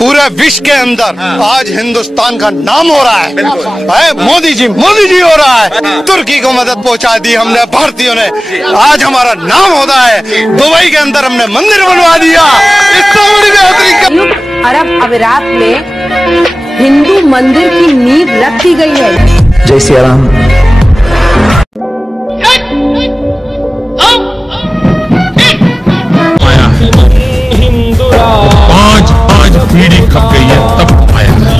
पूरे विश्व के अंदर आज हिंदुस्तान का नाम हो रहा है। मोदी जी हो रहा है। तुर्की को मदद पहुंचा दी हमने, भारतीयों ने। आज हमारा नाम होता है। दुबई के अंदर हमने मंदिर बनवा दिया। इतना बड़ी बेहतरीन अरब अमीरात में हिंदू मंदिर की नींव रख दी गई है। जय श्री राम। पांच पीढ़ी खप गई है तब आया है।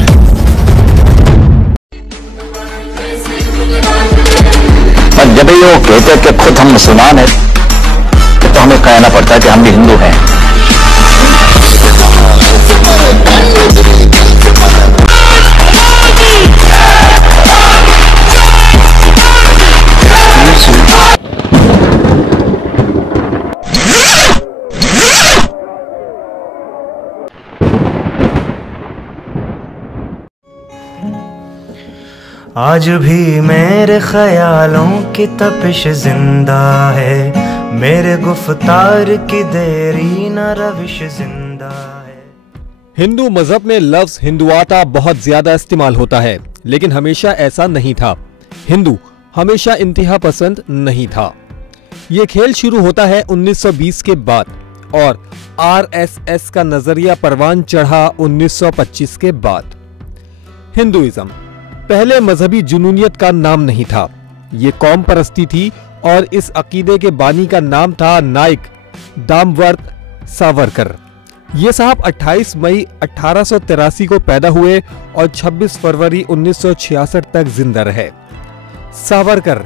पर जब ये वो कहते हैं कि खुद हम मुसलमान हैं, तो हमें कहना पड़ता है कि हम भी हिंदू हैं। आज भी मेरे ख्यालों की तपिश जिंदा है, मेरे गुफ्तार की देरी न रविश जिंदा है। हिंदू मजहब में लफ्ज हिंदुआता बहुत ज्यादा इस्तेमाल होता है, लेकिन हमेशा ऐसा नहीं था। हिंदू हमेशा इंतहा पसंद नहीं था। ये खेल शुरू होता है 1920 के बाद और आरएसएस का नजरिया परवान चढ़ा 1925 के बाद। हिंदुइज्म पहले मजहबी जुनूनियत का नाम नहीं था, ये कौम परस्ती थी और इस अकीदे के बानी का नाम था नाइक दामोदर सावरकर। ये साहब 28 मई 1883 को पैदा हुए और 26 फरवरी 1966 तक जिंदा रहे। सावरकर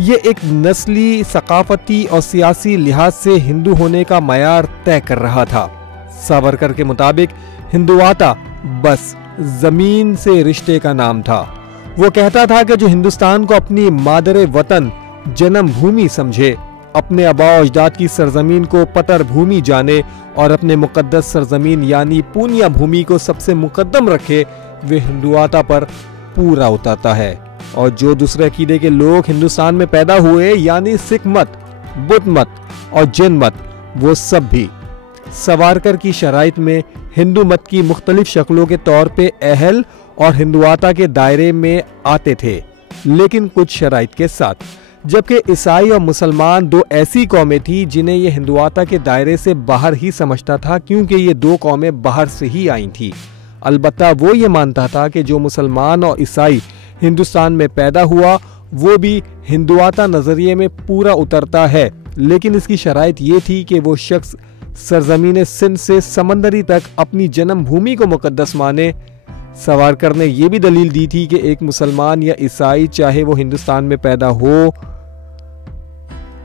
ये एक नस्ली, सकाफती और सियासी लिहाज से हिंदू होने का मयार तय कर रहा था। सावरकर के मुताबिक हिंदुआता बस जमीन से रिश्ते का नाम था। वो कहता था कि जो हिंदुस्तान को अपनी मादरे वतन, जन्म भूमि समझे, अपने आबाओ अजदाद की सरजमीन को पतर भूमि जाने और अपने मुकद्दस सरजमीन यानी पूनिया भूमि को सबसे मुकद्दम रखे, वे हिंदुआता पर पूरा उतरता है। और जो दूसरे अकीदे के लोग हिंदुस्तान में पैदा हुए यानी सिख मत, बुद्ध मत और जैन मत, वो सब भी सावरकर की शराइत में हिंदू मत की मुख्तलिफ शक्लों के तौर पे अहल और हिंदुआता के दायरे में आते थे, लेकिन कुछ शराइत के साथ। जबकि ईसाई और मुसलमान दो ऐसी कौमें थी जिन्हें ये हिंदुआता के दायरे से बाहर ही समझता था, क्योंकि ये दो कौमें बाहर से ही आई थी। अलबत्ता वो ये मानता था कि जो मुसलमान और ईसाई हिंदुस्तान में पैदा हुआ वो भी हिंदुआता नजरिए में पूरा उतरता है, लेकिन इसकी शराइत ये थी कि वो शख्स सरजमीन सिंध से समंदरी तक अपनी जन्म भूमि को मुकद्दस माने। सावरकर ने यह भी दलील दी थी कि एक मुसलमान या ईसाई चाहे वो हिंदुस्तान में पैदा हो,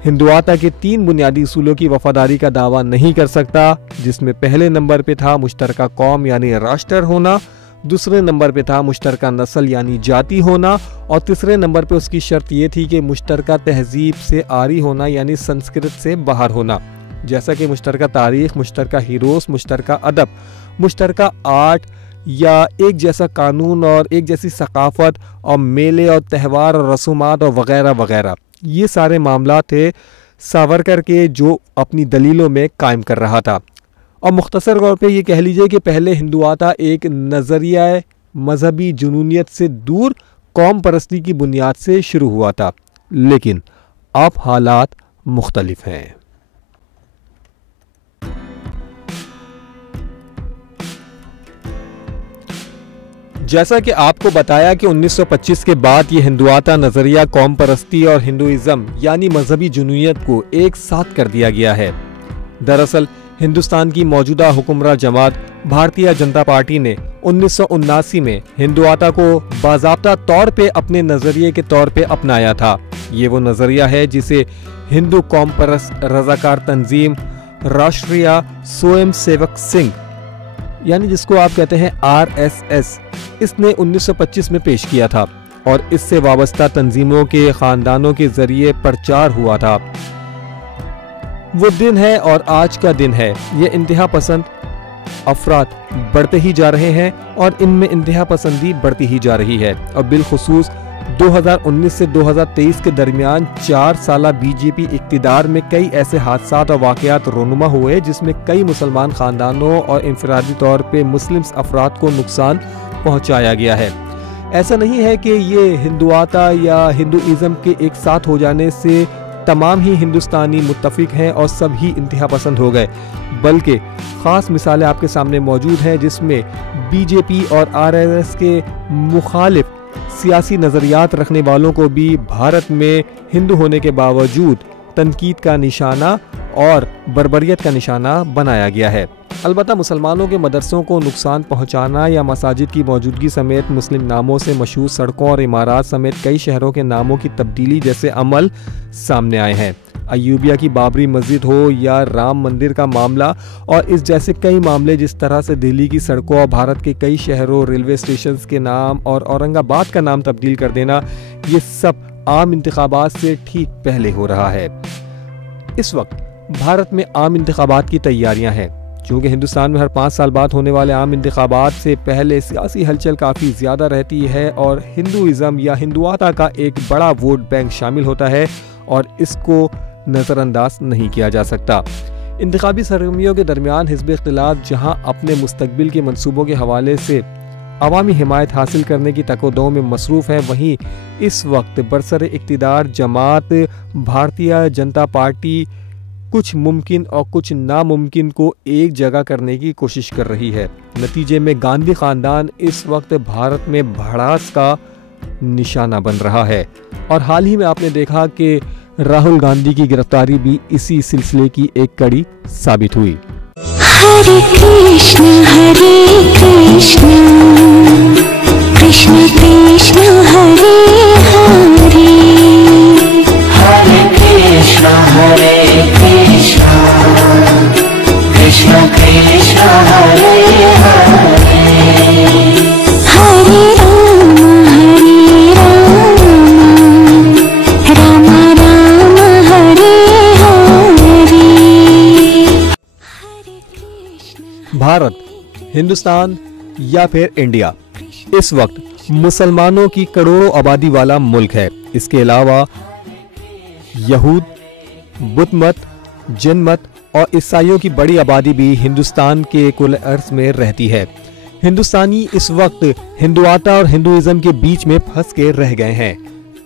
हिंदुआता के 3 बुनियादी उसूलों की वफादारी का दावा नहीं कर सकता, जिसमें पहले नंबर पे था मुश्तरका कौम यानी राष्ट्र होना, दूसरे नंबर पे था मुश्तरका नस्ल यानी जाति होना और तीसरे नंबर पे उसकी शर्त यह थी कि मुश्तरका तहजीब से आरी होना यानी संस्कृत से बाहर होना, जैसा कि मुश्तरका तारीख, मुश्तरका हीरोस, मुश्तरका अदब, मुश्तरका आर्ट या एक जैसा कानून और एक जैसी सकाफत और मेले और त्यौहार और रसूमात और वगैरह वगैरह। ये सारे मामला थे सावरकर के जो अपनी दलीलों में कायम कर रहा था। और मुख्तसर तौर पे ये कह लीजिए कि पहले हिंदुआता एक नज़रिया मजहबी जुनूनियत से दूर कौम परस्ती की बुनियाद से शुरू हुआ था, लेकिन अब हालात मुख्तलिफ हैं। जैसा कि आपको बताया कि 1925 के बाद ये हिंदुआता नजरिया कौम परस्ती और हिंदुइज्म यानी मजहबी जुनूनियत को एक साथ कर दिया गया है। दरअसल हिंदुस्तान की मौजूदा हुक्मरान जमात भारतीय जनता पार्टी ने 1979 में हिंदुआता को बाज़ाब्ता तौर पे अपने नजरिए के तौर पे अपनाया था। ये वो नजरिया है जिसे हिंदू कौम परस्त रजाकार तंजीम राष्ट्रीय स्वयं सेवक संघ यानी जिसको आप कहते हैं आरएसएस, इसने 1925 में पेश किया था और इससे वाबस्ता तंजीमों के खानदानों के जरिए प्रचार हुआ था। वो दिन है और आज का दिन है। ये इंतहा पसंद अफराद बढ़ते ही जा रहे हैं और इनमें इंतहा पसंदी बढ़ती ही जा रही है और बिलखुसूस 2019 से 2023 के दरमियान 4 साला बीजेपी इक्तिदार में कई ऐसे हादसात और वाकयात रोनुमा हुए जिसमें कई मुसलमान खानदानों और इंफरादी तौर पे मुस्लिम अफराद को नुकसान पहुंचाया गया है। ऐसा नहीं है कि ये हिंदुआता या हिंदुइज्म के एक साथ हो जाने से तमाम ही हिंदुस्तानी मुत्तफिक हैं और सभी इंतहा पसंद हो गए, बल्कि ख़ास मिसालें आपके सामने मौजूद हैं जिसमें बीजेपी और आरएसएस के मुखालिफ सियासी नज़रियात रखने वालों को भी भारत में हिंदू होने के बावजूद तनकीद का निशाना और बर्बरियत का निशाना बनाया गया है। अलबत्ता मुसलमानों के मदरसों को नुकसान पहुंचाना या मसाजिद की मौजूदगी समेत मुस्लिम नामों से मशहूर सड़कों और इमारत समेत कई शहरों के नामों की तब्दीली जैसे अमल सामने आए हैं। अयूबिया की बाबरी मस्जिद हो या राम मंदिर का मामला और इस जैसे कई मामले, जिस तरह से दिल्ली की सड़कों और भारत के कई शहरों, रेलवे स्टेशन के नाम और औरंगाबाद का नाम तब्दील कर देना, ये सब आम इंतखाबात से ठीक पहले हो रहा है। इस वक्त भारत में आम इंतखाबात की तैयारियां हैं। चूँकि हिंदुस्तान में हर 5 साल बाद होने वाले आम इंतखाबात से पहले सियासी हलचल काफ़ी ज़्यादा रहती है और हिंदुइज़्म या हिंदुआता का एक बड़ा वोट बैंक शामिल होता है और इसको नज़रअंदाज नहीं किया जा सकता। इंतखाबी सरगर्मियों के दरमियान हिज़्ब इख्तिलाफ जहाँ अपने मुस्तकबिल के मंसूबों के हवाले से अवामी हिमायत हासिल करने की तकोदों में मसरूफ़ है, वहीं इस वक्त बरसर इक़्तिदार जमात भारतीय जनता पार्टी कुछ मुमकिन और कुछ नामुमकिन को एक जगह करने की कोशिश कर रही है। नतीजे में गांधी खानदान इस वक्त भारत में भड़ास का निशाना बन रहा है और हाल ही में आपने देखा कि राहुल गांधी की गिरफ्तारी भी इसी सिलसिले की एक कड़ी साबित हुई। हरे कृष्ण कृष्ण कृष्ण हरे हरे, हरे कृष्ण कृष्ण कृष्ण हरे हरे, हरे राम राम राम हरे हरे। भारत, हिंदुस्तान या फिर इंडिया इस वक्त मुसलमानों की करोड़ों आबादी वाला मुल्क है। इसके अलावा यहूद, बुद्ध मत, जैन मत और ईसाइयों की बड़ी आबादी भी हिंदुस्तान के कुल अर्ज में रहती है। हिंदुस्तानी इस वक्त हिंदुआता और हिंदुइज्म के बीच में फंस के रह गए हैं।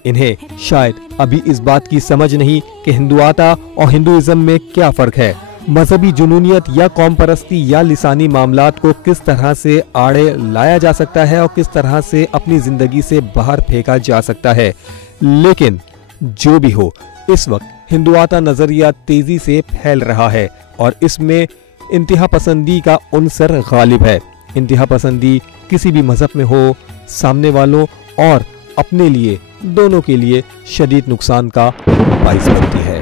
इन्हें शायद अभी इस बात की समझ नहीं कि हिंदुआता और हिंदुइज्म में क्या फर्क है। मजहबी जुनूनियत या कौम परस्ती या लिसानी मामलात को किस तरह से आड़े लाया जा सकता है और किस तरह से अपनी जिंदगी से बाहर फेंका जा सकता है। लेकिन जो भी हो, इस वक्त हिंदुआता नजरिया तेजी से फैल रहा है और इसमें इंतहा पसंदी का उनसर गालिब है। इंतहा पसंदी किसी भी मजहब में हो, सामने वालों और अपने लिए, दोनों के लिए शदीद नुकसान का बाइस बनती है।